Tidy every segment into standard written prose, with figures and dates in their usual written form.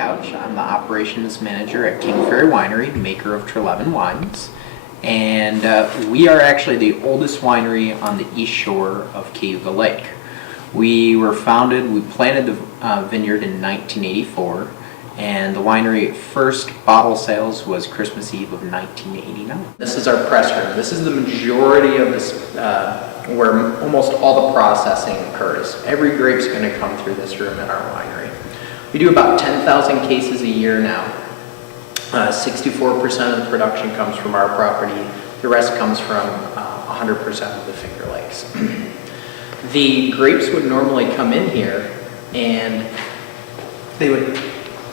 Couch. I'm the operations manager at KingFerry Winery, maker of Treleaven wines. And we are actually the oldest winery on the east shore of Cayuga Lake. We planted the vineyard in 1984, and the winery first bottle sales was Christmas Eve of 1989. This is our press room. This is the majority of this, where almost all the processing occurs. Every grape's going to come through this room in our winery. We do about 10,000 cases a year now. 64% of the production comes from our property. The rest comes from 100% of the Finger Lakes. The grapes would normally come in here and they would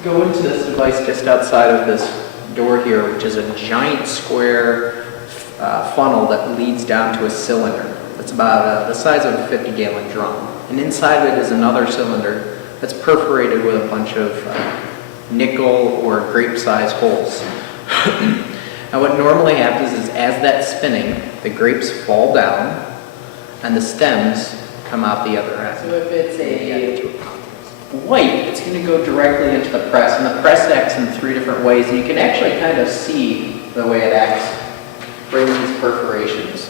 go into this device just outside of this door here, which is a giant square funnel that leads down to a cylinder. That's about the size of a 50-gallon drum. And inside of it is another cylinder that's perforated with a bunch of nickel or grape-sized holes. Now what normally happens is as that's spinning, the grapes fall down and the stems come out the other end. So if it's a white, it's going to go directly into the press, and the press acts in 3 different ways, and you can actually kind of see the way it acts bringing these perforations.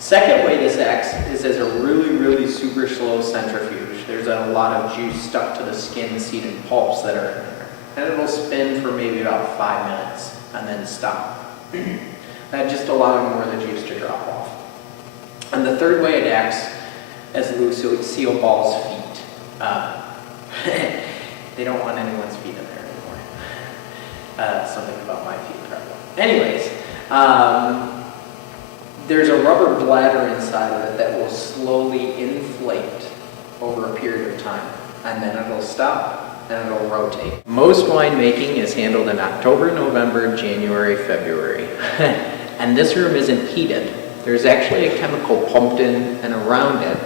Second way this acts is as a really super slow centrifuge. There's a lot of juice stuck to the skin, seed, and pulps that are in there. And it'll spin for maybe about 5 minutes and then stop. That just allowing more of the juice to drop off. And the third way it acts as Lucille Ball's feet. They don't want anyone's feet in there anymore. Something about my feet probably. Anyways, there's a rubber bladder inside of it that will slowly inflate over a period of time, and then it'll stop and it'll rotate. Most winemaking is handled in October, November, January, February. And this room isn't heated. There's actually a chemical pumped in and around it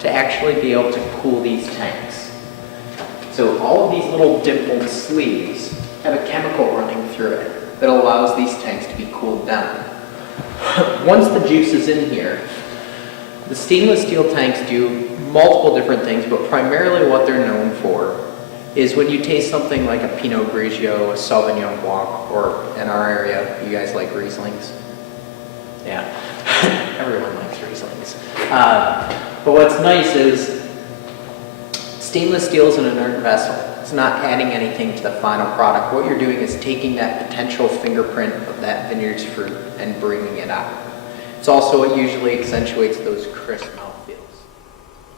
to actually be able to cool these tanks. So all of these little dimpled sleeves have a chemical running through it that allows these tanks to be cooled down. Once the juice is in here, the stainless steel tanks do multiple different things, but primarily what they're known for is when you taste something like a Pinot Grigio, a Sauvignon Blanc, or in our area, you guys like Rieslings? Yeah, everyone likes Rieslings. But what's nice is stainless steel is an inert vessel. It's not adding anything to the final product. What you're doing is taking that potential fingerprint of that vineyard's fruit and bringing it out. It's also what usually accentuates those crisp mouthfeels.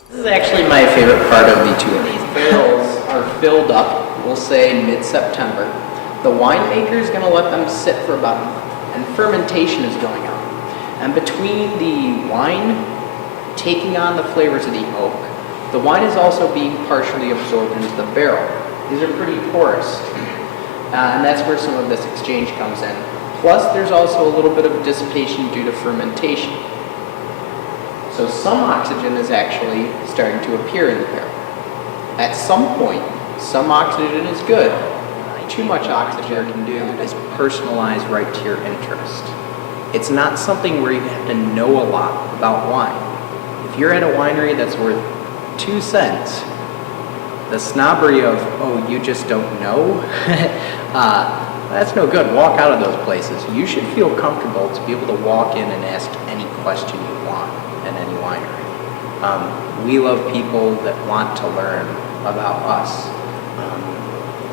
This is actually my favorite part of the tour. These barrels are filled up, we'll say mid-September. The winemaker is going to let them sit for about a month, and fermentation is going on. And between the wine taking on the flavors of the oak, the wine is also being partially absorbed into the barrel. These are pretty porous, and that's where some of this exchange comes in. Plus, there's also a little bit of dissipation due to fermentation. So some oxygen is actually starting to appear in the barrel. At some point, some oxygen is good. Too much oxygen can do is personalize right to your interest. It's not something where you have to know a lot about wine. If you're at a winery that's worth 2 cents, the snobbery of, oh, you just don't know, that's no good. Walk out of those places. You should feel comfortable to be able to walk in and ask any question you want in any winery. We love people that want to learn about us.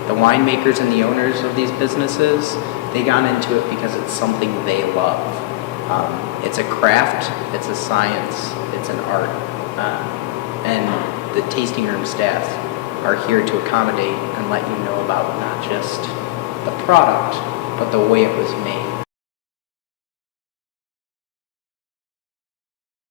The winemakers and the owners of these businesses, they got into it because it's something they love. It's a craft, it's a science, it's an art. And the tasting room staff are here to accommodate and let you know about not just the product, but the way it was made.